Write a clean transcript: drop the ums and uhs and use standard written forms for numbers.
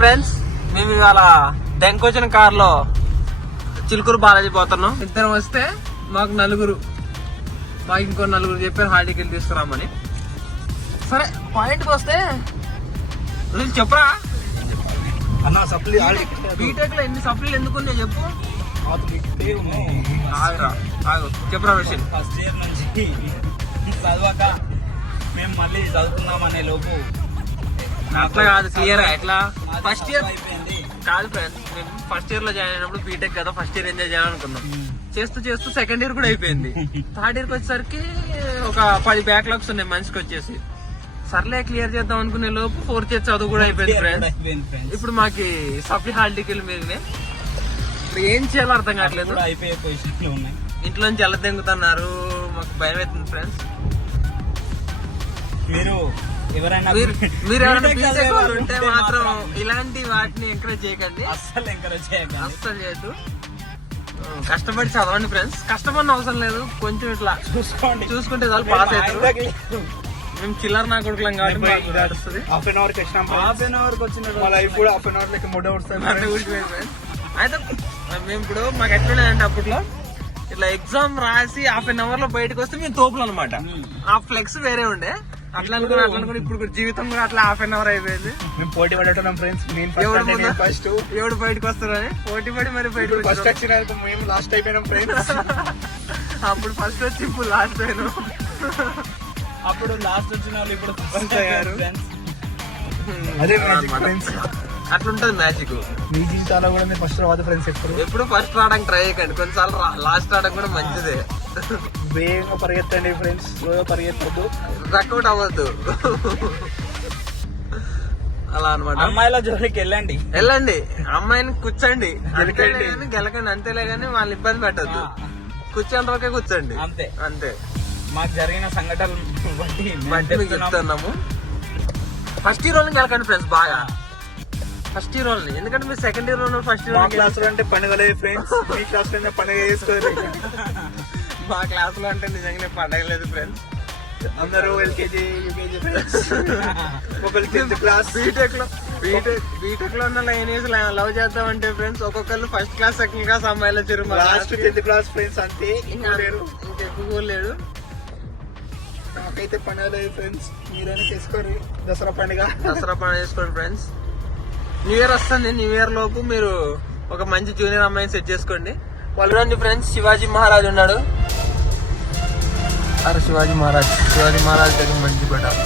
Friends, మేము ఇవాళ డెంకొచ్చిన car లో చిలుకూరు బాలాజీ పోతున్నాం. ఇద్దరం వస్తే మాకు నలుగురు, మాకు ఇంకో నలుగురు చెప్పారు హాల్ టికెట్ తీసుకురామని. సరే పాయింట్కి వస్తే చెప్పరా అన్న సప్లీ బీటెక్ లో ఎన్ని సప్లీలు ఎందుకున్నాయి చెప్పు. చెప్పరా విషయం. ఫస్ట్ ఇయర్ నుంచి చదవక మేము మళ్ళీ చదువుకుందామనే లోపు అట్లా కాదు, క్లియర్ ఎట్లా ఫస్ట్ ఇయర్ అయిపోయింది. కాదు ఫ్రెండ్స్, మేము ఫస్ట్ ఇయర్ లో జాయిన్ అయినప్పుడు బీటెక్ కదా, ఫస్ట్ ఇయర్ ఎంజాయ్ చేయాలనుకున్నాం. చేస్తూ చేస్తూ సెకండ్ ఇయర్ కూడా అయిపోయింది. థర్డ్ ఇయర్ కి వచ్చేసరికి ఒక 10 బ్యాక్లాగ్స్ ఉన్నాయి మనిషికి వచ్చేసి. సర్లే క్లియర్ చేద్దాం అనుకునే లోపు ఫోర్త్ ఇయర్ చదువు కూడా అయిపోయింది ఫ్రెండ్స్. ఇప్పుడు మాకి సప్లీ హాల్ టికెట్లు మీదనే. ఇప్పుడు ఏం చేయాలో అర్థం కావట్లేదు. అయిపోయే పొజిషన్ లో ఉన్నాయి. ఇంట్లో నుంచి ఎలా తెంగుతున్నారు, మాకు భయం అవుతుంది ఫ్రెండ్స్. మీరు ఎవరైనా మీరు ఎవరైనా బీటెక్ వాళ్ళు ఉంటే మాత్రం ఇలాంటి వాటిని ఎంకరేజ్ చేయకండి, అస్సలు ఎంకరేజ్ చేయకండి, అస్సలు చేయద్దు. కష్టపడి చదవండి ఫ్రెండ్స్. కష్టపడిన అవసరం లేదు, కొంచెం ఇట్లా చూసుకుంటే చాలు పాస్ అవుతారు. మేము చిల్లర నా కొడుకులం కాబట్టి మాకు నడుస్తుంది. హాఫ్ అన్ అవర్ కి వచ్చినాం. హాఫ్ అన్ అవర్ కి వచ్చిన మా లైఫ్ కూడా హాఫ్ అన్ అవర్ లెక్క మూడు అవర్స్ అయితే మేము ఇప్పుడు మాకు ఎట్లున్నాయంటే అప్పట్లో ఇట్లా ఎగ్జామ్ రాసి హాఫ్ అన్ అవర్ లో బయటకు వస్తే మేము తోపులు అనమాట. ఆ ఫ్లెక్స్ వేరే ఉండే. అట్లా అనుకుని ఇప్పుడు జీవితం కూడా అట్లా హాఫ్ అన్ అవర్ అయిపోయింది. మేము పోటీ పడుతున్నాం ఫ్రెండ్స్. ఫస్ట్ ఎవడు బయటకు వస్తారని పోటీ పడి మరి బయటకు ఫస్ట్ వచ్చిన మేము లాస్ట్ అయిపోయినాం ఫ్రెండ్స్. అప్పుడు ఫస్ట్ వచ్చి ఇప్పుడు లాస్ట్ అయినాం. అప్పుడు లాస్ట్ వచ్చిన వాళ్ళు ఇప్పుడు ఫస్ట్ అయ్యారు. అదే ఫ్రెండ్స్, అట్లుంటది మ్యాజిక్. మీ జీవితాల్లో కూడా మీరు ఫస్ట్ రావద్దు ఫ్రెండ్స్. ఎప్పుడు ఫస్ట్ రావడానికి ట్రై చేయకండి, కొన్నిసార్లు లాస్ట్ రావడం కూడా మంచిదే. వేగంగా పరిగెత్తండి ఫ్రెండ్స్, స్లోగా పరిగెత్తద్దు, వర్కౌట్ అవ్వద్దు. అలా అనమాట. అమ్మాయిల జోలికి వెళ్ళండి, అమ్మాయిని కూర్చోండి, గెలకండి అంతేలే గానీ వాళ్ళని ఇబ్బంది పెట్టద్దు. కూర్చోంత వరకే కూర్చోండి, అంతే అంతే. మాకు జరిగిన సంఘటనలు బట్టి మీకు చెప్తున్నాము. ఫస్ట్ ఇయర్ వాళ్ళని గెలకండి ఫ్రెండ్స్ బాగా, ఫస్ట్ ఇయర్ వాళ్ళని. ఎందుకంటే మీరు సెకండ్ ఇయర్ లో ఫస్ట్ ఇయర్ క్లాస్ లో అంటే పండుగలే ఫ్రెండ్స్. మీ క్లాస్ లో పండుగ చేసుకోరు. మా క్లాస్ లో అంటే నిజంగానే పండగ లేదు ఫ్రెండ్స్. అందరూ ఎల్కేజీ యూకేజీ ఒకరికి క్లాస్. బీటెక్ లో ఉన్న లైనేజ్ లవ్ చేద్దాం అంటే ఫ్రెండ్స్ ఒక్కొక్కరు ఫస్ట్ క్లాస్ సెకండ్ క్లాస్ అమ్మాయిలు వచ్చారు. లాస్ట్ 10th క్లాస్ ఫ్రెండ్స్ అంతే, ఇంకెక్కువ లేడు. నాకైతే పండుగ లేదు ఫ్రెండ్స్. మీరైనా చేసుకోరు దసరా పండుగ చేసుకోండి ఫ్రెండ్స్. న్యూ ఇయర్ వస్తుంది. న్యూ ఇయర్ లోపు మీరు ఒక మంచి జూనియర్ అమ్మాయిని సెట్ చేసుకోండి. వాళ్ళు రండి ఫ్రెండ్స్. శివాజీ మహారాజ్ ఉన్నాడు. శివాజీ మహారాజ్ దగ్గర మంచి పడ్డారు.